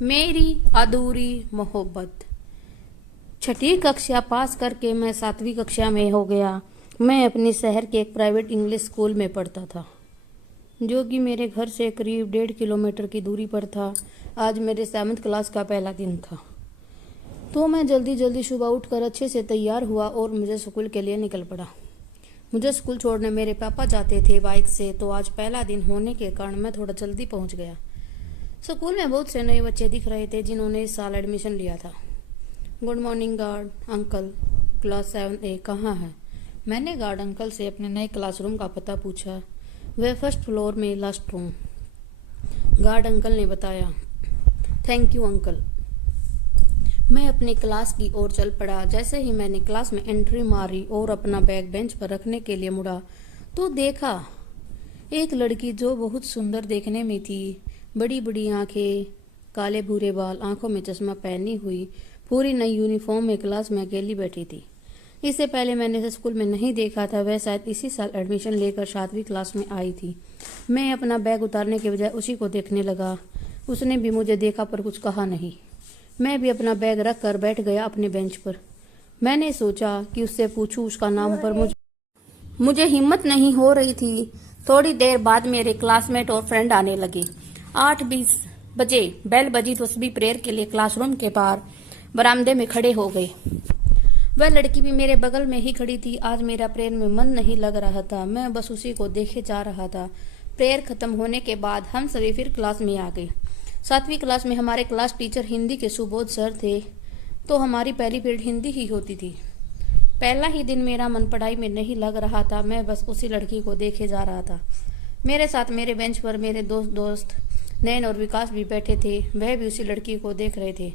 मेरी अधूरी मोहब्बत। छठी कक्षा पास करके मैं 7वीं कक्षा में हो गया। मैं अपने शहर के एक प्राइवेट इंग्लिश स्कूल में पढ़ता था, जो कि मेरे घर से करीब 1.5 किलोमीटर की दूरी पर था। आज मेरे 7th क्लास का पहला दिन था, तो मैं जल्दी जल्दी सुबह उठकर अच्छे से तैयार हुआ और मुझे स्कूल के लिए निकल पड़ा। मुझे स्कूल छोड़ने मेरे पापा जाते थे बाइक से, तो आज पहला दिन होने के कारण मैं थोड़ा जल्दी पहुंच गया। स्कूल में बहुत से नए बच्चे दिख रहे थे जिन्होंने इस साल एडमिशन लिया था। Good morning guard uncle, class 7A कहाँ है? मैंने गार्ड अंकल से अपने नए क्लासरूम का पता पूछा। वह फर्स्ट फ्लोर में लास्ट रूम। गार्ड अंकल ने बताया। Thank you uncle. मैं अपनी क्लास की ओर चल पड़ा। जैसे ही मैंने क्लास में एंट्री मारी और अपना बैग बेंच पर रखने के लिए मुड़ा, तो देखा एक लड़की जो बहुत सुंदर देखने में थी। बड़ी बड़ी आंखें, काले भूरे बाल, आंखों में चश्मा पहनी हुई, पूरी नई यूनिफॉर्म में क्लास में अकेली बैठी थी। इससे पहले मैंने इसे स्कूल में नहीं देखा था। वह शायद इसी साल एडमिशन लेकर 7वीं क्लास में आई थी। मैं अपना बैग उतारने के बजाय उसी को देखने लगा। उसने भी मुझे देखा पर कुछ कहा नहीं। मैं भी अपना बैग रख कर बैठ गया अपने बेंच पर। मैंने सोचा कि उससे पूछूं उसका नाम, पर मुझे हिम्मत नहीं हो रही थी। थोड़ी देर बाद मेरे क्लासमेट और फ्रेंड आने लगे। 8:20 बजे बेल बजी तो सभी प्रेयर के लिए क्लासरूम के बाहर बरामदे में खड़े हो गए। वह लड़की भी मेरे बगल में ही खड़ी थी। आज मेरा प्रेयर में मन नहीं लग रहा था। मैं बस उसी को देखे जा रहा था। प्रेयर खत्म होने के बाद हम सभी फिर क्लास में आ गए। 7वीं क्लास में हमारे क्लास टीचर हिंदी के सुबोध सर थे, तो हमारी पहली पीरियड हिंदी ही होती थी। पहला ही दिन मेरा मन पढ़ाई में नहीं लग रहा था। मैं बस उसी लड़की को देखे जा रहा था। मेरे साथ मेरे बेंच पर मेरे दोस्त नैन और विकास भी बैठे थे। वह भी उसी लड़की को देख रहे थे।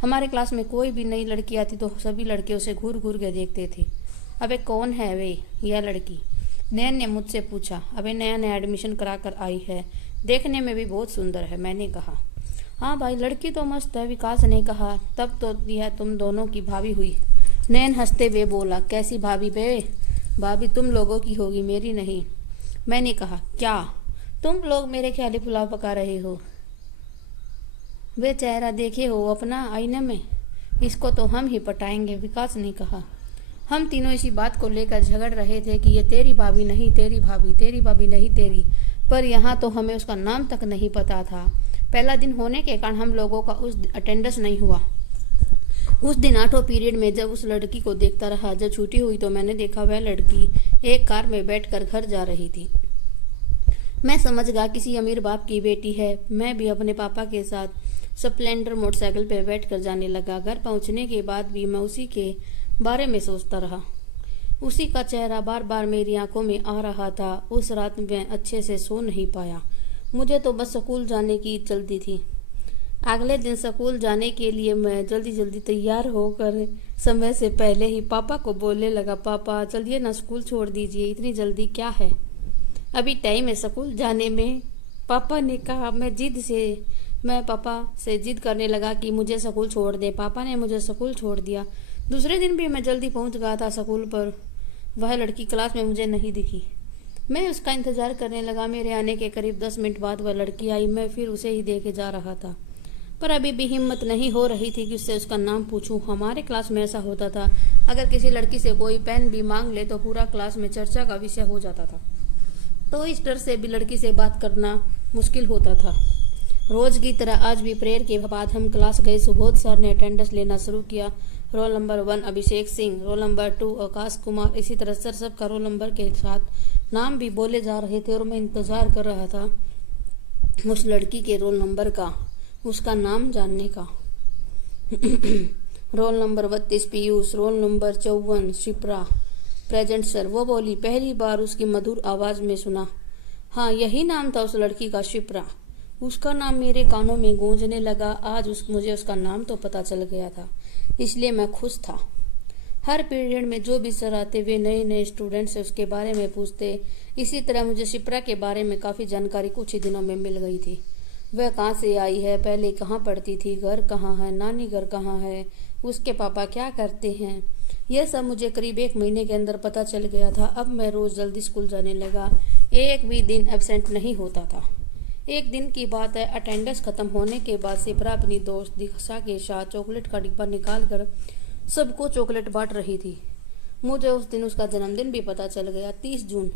हमारे क्लास में कोई भी नई लड़की आती तो सभी लड़के उसे घूर घूर के देखते थे। अबे कौन है वे, यह लड़की? नैन ने मुझसे पूछा। अबे नया नया एडमिशन करा कर आई है, देखने में भी बहुत सुंदर है, मैंने कहा। हाँ भाई, लड़की तो मस्त है, विकास ने कहा। तब तो यह तुम दोनों की भाभी हुई। नैन हंसते हुए बोला। कैसी भाभी बे? भाभी तुम लोगों की होगी, मेरी नहीं। मैंने कहा, क्या तुम लोग मेरे ख्याली पुलाव पका रहे हो? वे चेहरा देखे हो अपना आईने में? इसको तो हम ही पटाएंगे, विकास ने कहा। हम तीनों इसी बात को लेकर झगड़ रहे थे कि ये तेरी भाभी नहीं, तेरी भाभी, तेरी भाभी नहीं तेरी। पर यहाँ तो हमें उसका नाम तक नहीं पता था। पहला दिन होने के कारण हम लोगों का उस दिन अटेंडेंस नहीं हुआ। उस दिन 8वां पीरियड में जब उस लड़की को देखता रहा, जब छुट्टी हुई तो मैंने देखा वह लड़की एक कार में बैठकर घर जा रही थी। मैं समझ गया किसी अमीर बाप की बेटी है। मैं भी अपने पापा के साथ स्प्लेंडर मोटरसाइकिल पर बैठकर जाने लगा। घर पहुंचने के बाद भी मैं उसी के बारे में सोचता रहा। उसी का चेहरा बार बार मेरी आंखों में आ रहा था। उस रात मैं अच्छे से सो नहीं पाया। मुझे तो बस स्कूल जाने की जल्दी थी। अगले दिन स्कूल जाने के लिए मैं जल्दी जल्दी तैयार होकर समय से पहले ही पापा को बोलने लगा। पापा चलिए ना, स्कूल छोड़ दीजिए, इतनी जल्दी क्या है, अभी टाइम है स्कूल जाने में। पापा ने कहा। मैं पापा से जिद करने लगा कि मुझे स्कूल छोड़ दे। पापा ने मुझे स्कूल छोड़ दिया। दूसरे दिन भी मैं जल्दी पहुंच गया था स्कूल पर। वह लड़की क्लास में मुझे नहीं दिखी। मैं उसका इंतजार करने लगा। मेरे आने के करीब 10 मिनट बाद वह लड़की आई। मैं फिर उसे ही देखे जा रहा था, पर अभी भी हिम्मत नहीं हो रही थी कि उससे उसका नाम पूछूं। हमारे क्लास में ऐसा होता था, अगर किसी लड़की से कोई पेन भी मांग ले तो पूरा क्लास में चर्चा का विषय हो जाता था। तो इस डर से भी लड़की से बात करना मुश्किल होता था। रोज की तरह आज भी प्रेयर के बाद हम क्लास गए। सुबोध सर ने अटेंडेंस लेना शुरू किया। Roll number 1 Abhishek Singh, roll number 2 Akash Kumar, इसी तरह सर सबका रोल नंबर के साथ नाम भी बोले जा रहे थे और मैं इंतजार कर रहा था उस लड़की के रोल नंबर का, उसका नाम जानने का। Roll number 32 Piyush, roll number 54 Shipra. Present sir, वो बोली। पहली बार उसकी मधुर आवाज में सुना। हाँ, यही नाम था उस लड़की का, शिप्रा। उसका नाम मेरे कानों में गूंजने लगा। आज मुझे उसका नाम तो पता चल गया था, इसलिए मैं खुश था। हर पीरियड में जो भी सर आते वे नए नए स्टूडेंट से उसके बारे में पूछते। इसी तरह मुझे शिप्रा के बारे में काफ़ी जानकारी कुछ ही दिनों में मिल गई थी। वह कहाँ से आई है, पहले कहाँ पढ़ती थी, घर कहाँ है, नानी घर कहाँ है, उसके पापा क्या करते हैं, यह सब मुझे करीब 1 महीने के अंदर पता चल गया था। अब मैं रोज़ जल्दी स्कूल जाने लगा। एक भी दिन एब्सेंट नहीं होता था। एक दिन की बात है, अटेंडेंस खत्म होने के बाद सिप्रा अपनी दोस्त दीक्षा के साथ चॉकलेट का डिब्बा निकाल कर सबको चॉकलेट बांट रही थी। मुझे उस दिन उसका जन्मदिन भी पता चल गया, 30 जून।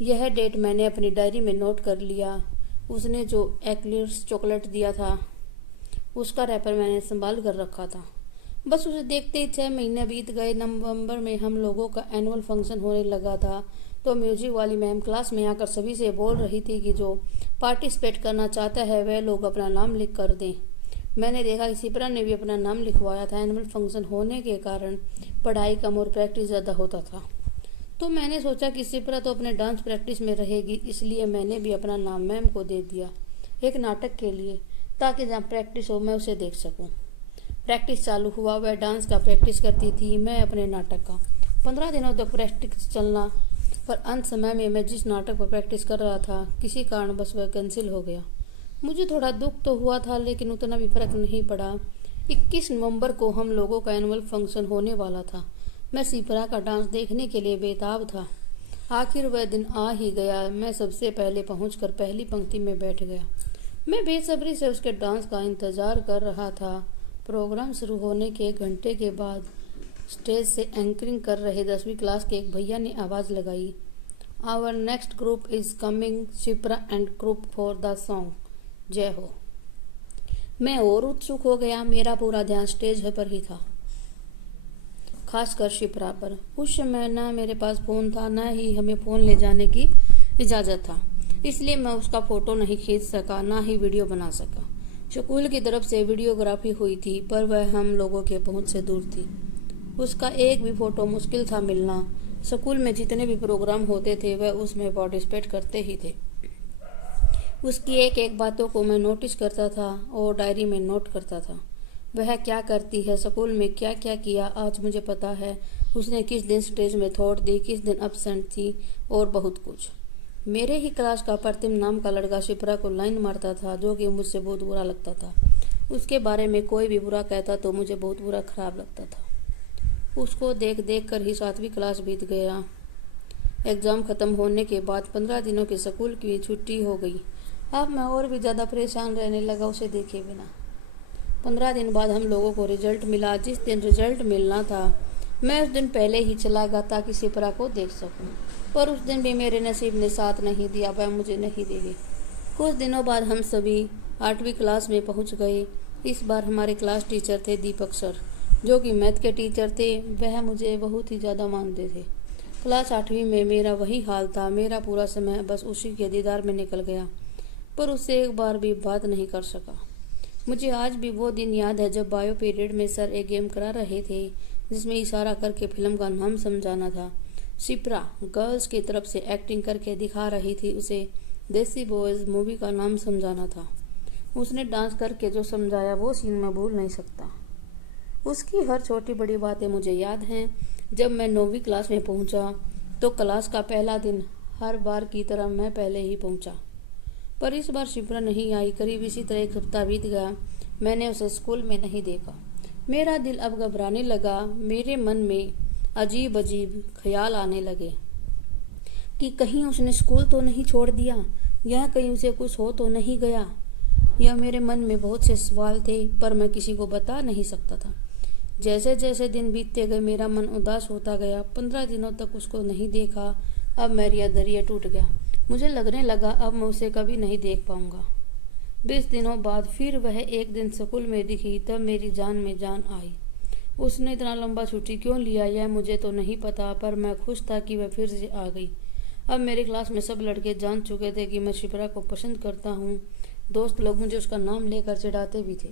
यह डेट मैंने अपनी डायरी में नोट कर लिया। उसने जो एक्लियर्स चॉकलेट दिया था उसका रैपर मैंने संभाल कर रखा था। बस उसे देखते ही 6 महीने बीत गए। नवंबर में हम लोगों का एनुअल फंक्शन होने लगा था तो म्यूजिक वाली मैम क्लास में आकर सभी से बोल रही थी कि जो पार्टिसिपेट करना चाहता है वह लोग अपना नाम लिख कर दें। मैंने देखा कि सिप्रा ने भी अपना नाम लिखवाया था। एनुअल फंक्शन होने के कारण पढ़ाई कम और प्रैक्टिस ज़्यादा होता था, तो मैंने सोचा कि सिप्रा तो अपने डांस प्रैक्टिस में रहेगी, इसलिए मैंने भी अपना नाम मैम को दे दिया एक नाटक के लिए, ताकि जहाँ प्रैक्टिस हो मैं उसे देख सकूं। प्रैक्टिस चालू हुआ। वह डांस का प्रैक्टिस करती थी, मैं अपने नाटक का। 15 दिनों तक प्रैक्टिस चलना, पर अंत समय में मैं जिस नाटक पर प्रैक्टिस कर रहा था किसी कारण बस वह कैंसिल हो गया। मुझे थोड़ा दुख तो हुआ था, लेकिन उतना भी फर्क नहीं पड़ा। 21 नवंबर को हम लोगों का एनुअल फंक्शन होने वाला था। मैं सिप्रा का डांस देखने के लिए बेताब था। आखिर वह दिन आ ही गया। मैं सबसे पहले पहुंचकर पहली पंक्ति में बैठ गया। मैं बेसब्री से उसके डांस का इंतजार कर रहा था। प्रोग्राम शुरू होने के 1 घंटे के बाद स्टेज से एंकरिंग कर रहे 10वीं क्लास के एक भैया ने आवाज़ लगाई, our next group is coming, Sipra and group for the song. जय हो। मैं और उत्सुक हो गया। मेरा पूरा ध्यान स्टेज पर ही था, खासकर सिप्रा पर। उस समय न मेरे पास फ़ोन था, न ही हमें फ़ोन ले जाने की इजाज़त था, इसलिए मैं उसका फ़ोटो नहीं खींच सका, ना ही वीडियो बना सका। स्कूल की तरफ से वीडियोग्राफी हुई थी, पर वह हम लोगों के पहुंच से दूर थी। उसका एक भी फ़ोटो मुश्किल था मिलना। स्कूल में जितने भी प्रोग्राम होते थे वह उसमें पार्टिसिपेट करते ही थे। उसकी एक एक बातों को मैं नोटिस करता था और डायरी में नोट करता था। वह क्या करती है, स्कूल में क्या क्या किया, आज मुझे पता है। उसने किस दिन स्टेज में थोड़ दी, किस दिन एब्सेंट थी और बहुत कुछ। मेरे ही क्लास का प्रतिम नाम का लड़का सिप्रा को लाइन मारता था, जो कि मुझसे बहुत बुरा लगता था। उसके बारे में कोई भी बुरा कहता तो मुझे बहुत बुरा खराब लगता था। उसको देख देख कर ही 7वीं क्लास बीत गया। एग्ज़ाम ख़त्म होने के बाद 15 दिनों के स्कूल की छुट्टी हो गई। अब मैं और भी ज़्यादा परेशान रहने लगा उसे देखे बिना। 15 दिन बाद हम लोगों को रिजल्ट मिला। जिस दिन रिजल्ट मिलना था मैं उस दिन पहले ही चला गया ताकि सिप्रा को देख सकूं, पर उस दिन भी मेरे नसीब ने साथ नहीं दिया, वह मुझे नहीं देगी। कुछ दिनों बाद हम सभी 8वीं क्लास में पहुंच गए। इस बार हमारे क्लास टीचर थे दीपक सर, जो कि मैथ के टीचर थे। वह मुझे बहुत ही ज़्यादा मानते थे। क्लास 8वीं में मेरा वही हाल था। मेरा पूरा समय बस उसी के दीदार में निकल गया, पर उससे एक बार भी बात नहीं कर सका। मुझे आज भी वो दिन याद है जब बायो पीरियड में सर एक गेम करा रहे थे जिसमें इशारा करके फिल्म का नाम समझाना था। सिप्रा गर्ल्स की तरफ से एक्टिंग करके दिखा रही थी। उसे देसी बॉयज़ मूवी का नाम समझाना था। उसने डांस करके जो समझाया वो सीन मैं भूल नहीं सकता। उसकी हर छोटी बड़ी बातें मुझे याद हैं। जब मैं 9वीं क्लास में पहुंचा तो क्लास का पहला दिन हर बार की तरह मैं पहले ही पहुंचा, पर इस बार सिप्रा नहीं आई। करीब इसी तरह 1 हफ्ता बीत गया। मैंने उसे स्कूल में नहीं देखा। मेरा दिल अब घबराने लगा। मेरे मन में अजीब अजीब ख्याल आने लगे कि कहीं उसने स्कूल तो नहीं छोड़ दिया, या कहीं उसे कुछ हो तो नहीं गया। यह मेरे मन में बहुत से सवाल थे, पर मैं किसी को बता नहीं सकता था। जैसे जैसे दिन बीतते गए मेरा मन उदास होता गया। 15 दिनों तक उसको नहीं देखा। अब मेरा दरिया टूट गया। मुझे लगने लगा अब मैं उसे कभी नहीं देख पाऊंगा। 20 दिनों बाद फिर वह एक दिन स्कूल में दिखी, तब मेरी जान में जान आई। उसने इतना लंबा छुट्टी क्यों लिया यह मुझे तो नहीं पता, पर मैं खुश था कि वह फिर से आ गई। अब मेरी क्लास में सब लड़के जान चुके थे कि मैं सिप्रा को पसंद करता हूँ। दोस्त लोग मुझे उसका नाम लेकर चिढ़ाते भी थे।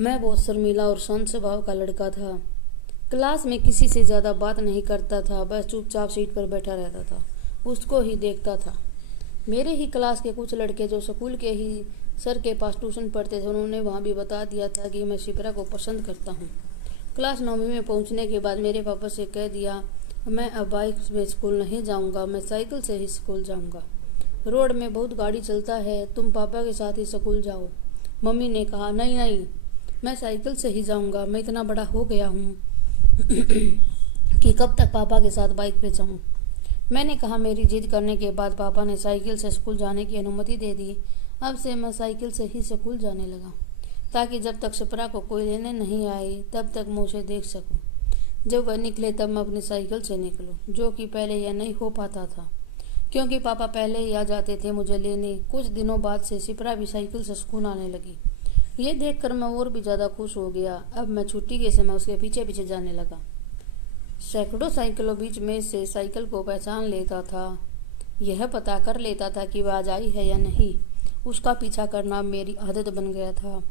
मैं बहुत शर्मीला और शांत स्वभाव का लड़का था। क्लास में किसी से ज़्यादा बात नहीं करता था, बस चुपचाप सीट पर बैठा रहता था, उसको ही देखता था। मेरे ही क्लास के कुछ लड़के जो स्कूल के ही सर के पास ट्यूशन पढ़ते थे, उन्होंने वहाँ भी बता दिया था कि मैं सिप्रा को पसंद करता हूँ। क्लास 9वीं में पहुँचने के बाद मेरे पापा से कह दिया मैं अब बाइक में स्कूल नहीं जाऊँगा, मैं साइकिल से ही स्कूल जाऊँगा। रोड में बहुत गाड़ी चलता है, तुम पापा के साथ ही स्कूल जाओ। मम्मी ने कहा नहीं नहीं, मैं साइकिल से ही जाऊँगा, मैं इतना बड़ा हो गया हूँ कि कब तक पापा के साथ बाइक पे जाऊँ। मैंने कहा मेरी जिद करने के बाद पापा ने साइकिल से स्कूल जाने की अनुमति दे दी। अब से मैं साइकिल से ही स्कूल जाने लगा, ताकि जब तक शिप्रा को कोई लेने नहीं आई तब तक मैं उसे देख सकूं। जब वह निकले तब मैं अपनी साइकिल से निकलूं, जो कि पहले यह नहीं हो पाता था, क्योंकि पापा पहले ही आ जाते थे मुझे लेने। कुछ दिनों बाद से शिप्रा भी साइकिल से स्कूल आने लगी। ये देखकर मैं और भी ज़्यादा खुश हो गया। अब मैं छुट्टी के समय उसके पीछे पीछे जाने लगा। सैकड़ों साइकिलों बीच में से साइकिल को पहचान लेता था। यह पता कर लेता था कि वह आज आई है या नहीं। उसका पीछा करना मेरी आदत बन गया था,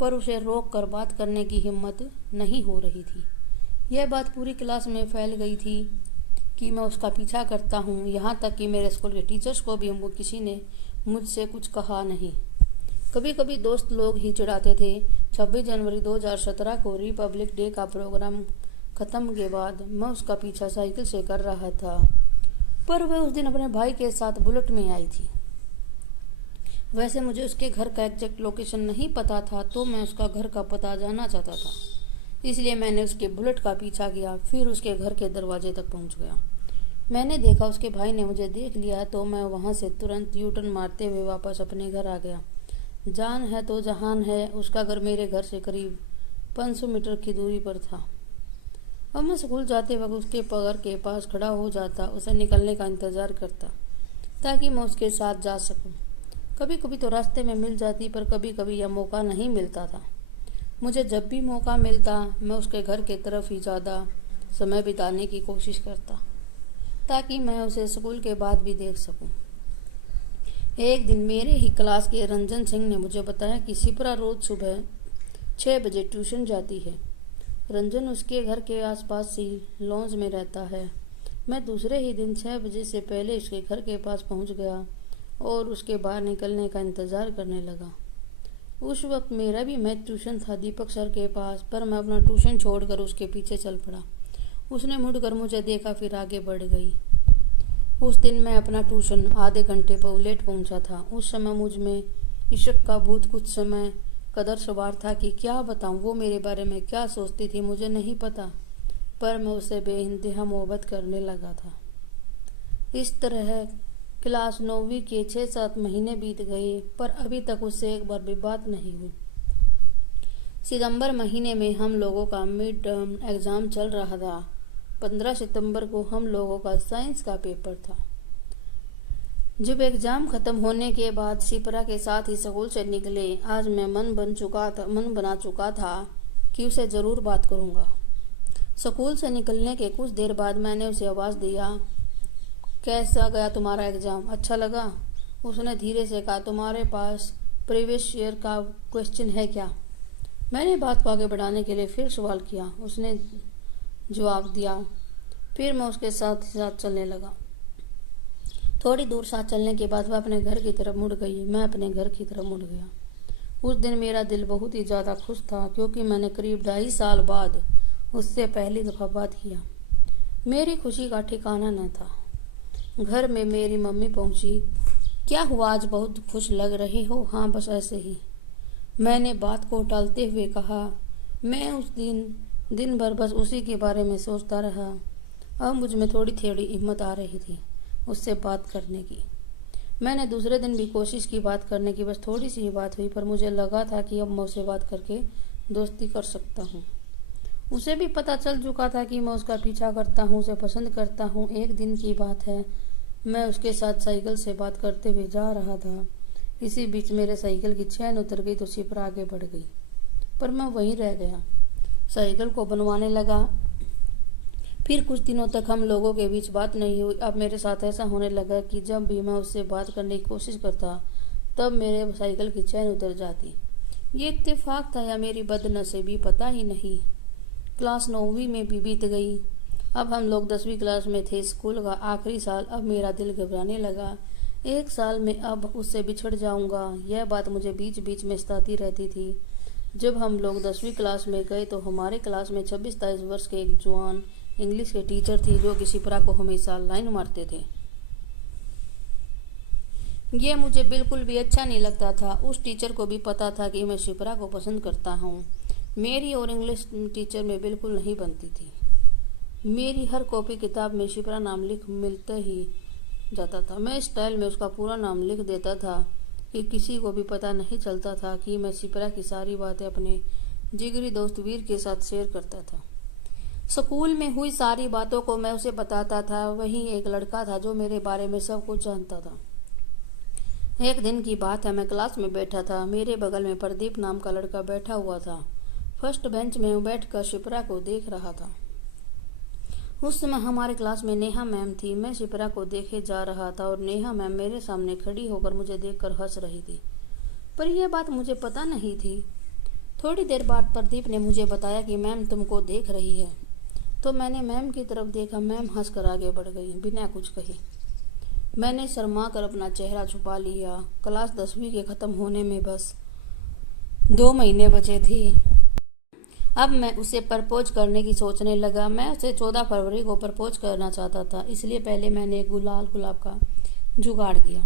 पर उसे रोक कर बात करने की हिम्मत नहीं हो रही थी। यह बात पूरी क्लास में फैल गई थी कि मैं उसका पीछा करता हूँ। यहाँ तक कि मेरे स्कूल के टीचर्स को भी किसी ने मुझसे कुछ कहा नहीं। कभी कभी दोस्त लोग ही चिढ़ाते थे। 26 जनवरी 2017 को रिपब्लिक डे का प्रोग्राम खत्म के बाद मैं उसका पीछा साइकिल से कर रहा था, पर वह उस दिन अपने भाई के साथ बुलेट में आई थी। वैसे मुझे उसके घर का एग्जैक्ट लोकेशन नहीं पता था, तो मैं उसका घर का पता जानना चाहता था, इसलिए मैंने उसके बुलेट का पीछा किया। फिर उसके घर के दरवाजे तक पहुंच गया। मैंने देखा उसके भाई ने मुझे देख लिया, तो मैं वहां से तुरंत यू टर्न मारते हुए वापस अपने घर आ गया। जान है तो जहान है, उसका घर मेरे घर से करीब 500 मीटर की दूरी पर था। अब मैं स्कूल जाते वक्त उसके घर के पास खड़ा हो जाता, उसे निकलने का इंतज़ार करता ताकि मैं उसके साथ जा सकूं। कभी कभी तो रास्ते में मिल जाती, पर कभी कभी यह मौका नहीं मिलता था। मुझे जब भी मौका मिलता मैं उसके घर के तरफ ही ज़्यादा समय बिताने की कोशिश करता, ताकि मैं उसे स्कूल के बाद भी देख सकूं। एक दिन मेरे ही क्लास के रंजन सिंह ने मुझे बताया कि शिप्रा रोज सुबह 6 बजे ट्यूशन जाती है। रंजन उसके घर के आसपास ही लॉन्ज में रहता है। मैं दूसरे ही दिन 6 बजे से पहले उसके घर के पास पहुंच गया और उसके बाहर निकलने का इंतज़ार करने लगा। उस वक्त मेरा भी मैथ ट्यूशन था दीपक सर के पास, पर मैं अपना ट्यूशन छोड़कर उसके पीछे चल पड़ा। उसने मुड़कर मुझे देखा, फिर आगे बढ़ गई। उस दिन मैं अपना ट्यूशन आधे घंटे पर लेट पहुंचा था। उस समय मुझ में इश्क का भूत कुछ समय कदर सवार था कि क्या बताऊं वो मेरे बारे में क्या सोचती थी मुझे नहीं पता, पर मैं उसे बेइंतहा मोहब्बत करने लगा था। इस तरह क्लास 9वीं के 6-7 महीने बीत गए, पर अभी तक उससे एक बार भी बात नहीं हुई। सितंबर महीने में हम लोगों का मिड टर्म एग्ज़ाम चल रहा था। 15 सितंबर को हम लोगों का साइंस का पेपर था। जब एग्ज़ाम ख़त्म होने के बाद शिप्रा के साथ ही स्कूल से निकले, आज मैं मन बना चुका था कि उसे ज़रूर बात करूँगा। स्कूल से निकलने के कुछ देर बाद मैंने उसे आवाज़ दिया, कैसा गया तुम्हारा एग्ज़ाम, अच्छा लगा? उसने धीरे से कहा, तुम्हारे पास प्रीवियस ईयर का क्वेश्चन है क्या? मैंने बात को आगे बढ़ाने के लिए फिर सवाल किया। उसने जवाब दिया। फिर मैं उसके साथ चलने लगा। थोड़ी दूर साथ चलने के बाद वह अपने घर की तरफ मुड़ गई। मैं अपने घर की तरफ मुड़ गया। उस दिन मेरा दिल बहुत ही ज़्यादा खुश था, क्योंकि मैंने करीब 2.5 साल बाद उससे पहली दफ़ा बात किया। मेरी खुशी का ठिकाना न था। घर में मेरी मम्मी पहुंची। क्या हुआ, आज बहुत खुश लग रहे हो? हाँ, बस ऐसे ही, मैंने बात को टालते हुए कहा। मैं उस दिन भर बस उसी के बारे में सोचता रहा। अब मुझ में थोड़ी थोड़ी हिम्मत आ रही थी उससे बात करने की। मैंने दूसरे दिन भी कोशिश की बात करने की, बस थोड़ी सी ही बात हुई, पर मुझे लगा था कि अब मैं उससे बात करके दोस्ती कर सकता हूँ। उसे भी पता चल चुका था कि मैं उसका पीछा करता हूँ, उसे पसंद करता हूँ। एक दिन की बात है, मैं उसके साथ साइकिल से बात करते हुए जा रहा था। इसी बीच मेरे साइकिल की चैन उतर गई तो शिप्रा आगे बढ़ गई, पर मैं वहीं रह गया। साइकिल को बनवाने लगा। फिर कुछ दिनों तक हम लोगों के बीच बात नहीं हुई। अब मेरे साथ ऐसा होने लगा कि जब भी मैं उससे बात करने की कोशिश करता, तब मेरे साइकिल की चैन उतर जाती। ये इत्तेफाक था या मेरी बदनसीबी, पता ही नहीं। क्लास 9वीं में भी बीत गई। अब हम लोग 10वीं क्लास में थे। स्कूल का आखिरी साल। अब मेरा दिल घबराने लगा। 1 साल में अब उससे बिछड़ जाऊंगा, यह बात मुझे बीच बीच में सताती रहती थी। जब हम लोग 10वीं क्लास में गए तो हमारे क्लास में 26-27 वर्ष के एक जवान इंग्लिश के टीचर थे, जो कि शिप्रा को हमेशा लाइन मारते थे। ये मुझे बिल्कुल भी अच्छा नहीं लगता था। उस टीचर को भी पता था कि मैं शिप्रा को पसंद करता हूँ। मेरी और इंग्लिश टीचर में बिल्कुल नहीं बनती थी। मेरी हर कॉपी किताब में शिप्रा नाम लिख मिलता ही जाता था। मैं स्टाइल में उसका पूरा नाम लिख देता था कि किसी को भी पता नहीं चलता था कि मैं शिप्रा की सारी बातें अपने जिगरी दोस्त वीर के साथ शेयर करता था। स्कूल में हुई सारी बातों को मैं उसे बताता था। वहीं एक लड़का था जो मेरे बारे में सब कुछ जानता था। एक दिन की बात है, मैं क्लास में बैठा था। मेरे बगल में प्रदीप नाम का लड़का बैठा हुआ था। फर्स्ट बेंच में बैठकर शिप्रा को देख रहा था। उस समय हमारे क्लास में नेहा मैम थी। मैं शिप्रा को देखे जा रहा था और नेहा मैम मेरे सामने खड़ी होकर मुझे देखकर हंस रही थी, पर यह बात मुझे पता नहीं थी। थोड़ी देर बाद प्रदीप ने मुझे बताया कि मैम तुमको देख रही है। तो मैंने मैम की तरफ देखा। मैम हंसकर आगे बढ़ गई बिना कुछ कहे। मैंने शर्मा कर अपना चेहरा छुपा लिया। क्लास 10वीं के खत्म होने में बस 2 महीने बचे थे। अब मैं उसे प्रपोज करने की सोचने लगा। मैं उसे 14 फरवरी को प्रपोज करना चाहता था, इसलिए पहले मैंने गुलाब का जुगाड़ किया।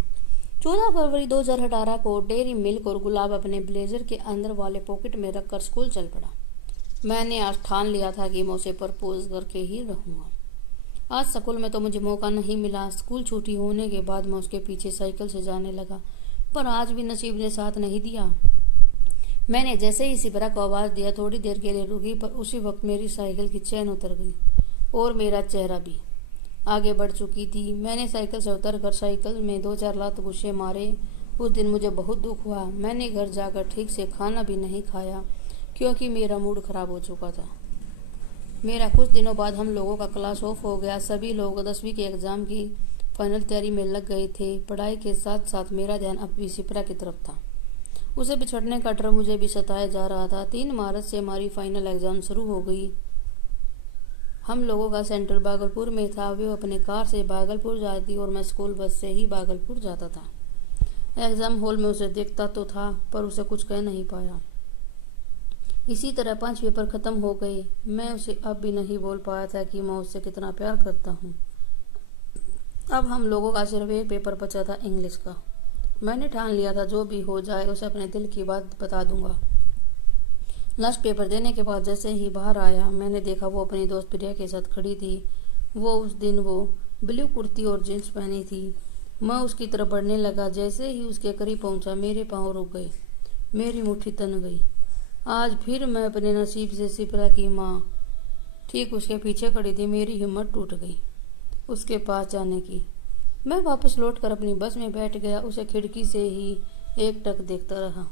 14 फरवरी 2018 को डेयरी मिल्क और गुलाब अपने ब्लेजर के अंदर वाले पॉकेट में रखकर स्कूल चल पड़ा। मैंने आज ठान लिया था कि मैं उसे प्रपोज करके ही रहूँगा। आज स्कूल में तो मुझे मौका नहीं मिला। स्कूल छुट्टी होने के बाद मैं उसके पीछे साइकिल से जाने लगा, पर आज भी नसीब ने साथ नहीं दिया। मैंने जैसे ही शिप्रा को आवाज़ दिया, थोड़ी देर के लिए रुकी, पर उसी वक्त मेरी साइकिल की चेन उतर गई और मेरा चेहरा भी आगे बढ़ चुकी थी। मैंने साइकिल से उतरकर साइकिल में 2-4 लात गुस्से मारे। उस दिन मुझे बहुत दुख हुआ। मैंने घर जाकर ठीक से खाना भी नहीं खाया क्योंकि मेरा मूड खराब हो चुका था। मेरा कुछ दिनों बाद हम लोगों का क्लास ऑफ हो गया। सभी लोग 10वीं के एग्ज़ाम की फाइनल तैयारी में लग गए थे। पढ़ाई के साथ साथ मेरा ध्यान अब भी शिप्रा की तरफ था। उसे बिछड़ने का डर मुझे भी सताया जा रहा था। 3 मार्च से हमारी फाइनल एग्ज़ाम शुरू हो गई। हम लोगों का सेंटर भागलपुर में था। वे अपने कार से भागलपुर जाती और मैं स्कूल बस से ही भागलपुर जाता था। एग्ज़ाम हॉल में उसे देखता तो था, पर उसे कुछ कह नहीं पाया। इसी तरह 5 पेपर ख़त्म हो गए। मैं उसे अब भी नहीं बोल पाया था कि मैं उससे कितना प्यार करता हूँ। अब हम लोगों का सिर्फ एक पेपर बचा था, इंग्लिश का। मैंने ठान लिया था जो भी हो जाए उसे अपने दिल की बात बता दूंगा। लास्ट पेपर देने के बाद जैसे ही बाहर आया, मैंने देखा वो अपनी दोस्त प्रिया के साथ खड़ी थी। उस दिन वो ब्लू कुर्ती और जीन्स पहनी थी। मैं उसकी तरफ बढ़ने लगा। जैसे ही उसके करीब पहुंचा, मेरे पाँव रुक गए, मेरी मुट्ठी तन गई। आज फिर मैं अपने नसीब से शिप्रा की माँ ठीक उसके पीछे खड़ी थी। मेरी हिम्मत टूट गई उसके पास जाने की। मैं वापस लौटकर अपनी बस में बैठ गया। उसे खिड़की से ही एकटक देखता रहा।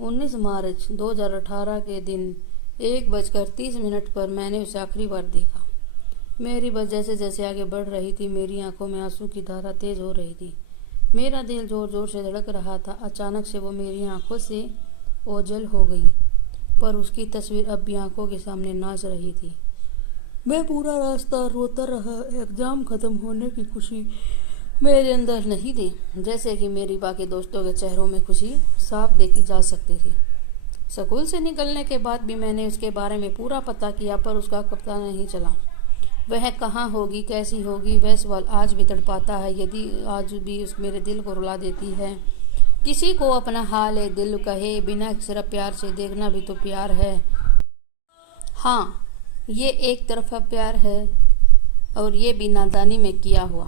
19 मार्च 2018 के दिन 1:30 पर मैंने उसे आखिरी बार देखा। मेरी बस जैसे जैसे आगे बढ़ रही थी, मेरी आंखों में आंसू की धारा तेज हो रही थी। मेरा दिल जोर जोर से धड़क रहा था। अचानक से वो मेरी आंखों से ओझल हो गई, पर उसकी तस्वीर अब भी आंखों के सामने नाच रही थी। मैं पूरा रास्ता रोता रहा। एग्ज़ाम ख़त्म होने की खुशी मेरे अंदर नहीं थी, जैसे कि मेरी बाकी दोस्तों के चेहरों में खुशी साफ देखी जा सकती थी। स्कूल से निकलने के बाद भी मैंने उसके बारे में पूरा पता किया, पर उसका पता नहीं चला। वह कहाँ होगी, कैसी होगी, वह सवाल आज भी तड़पाता है। यदि आज भी उस मेरे दिल को रुला देती है। किसी को अपना हाल है दिल कहे, बिना सिर्फ प्यार से देखना भी तो प्यार है। हाँ, ये एक तरफा प्यार है और ये भी नादानी में किया हुआ।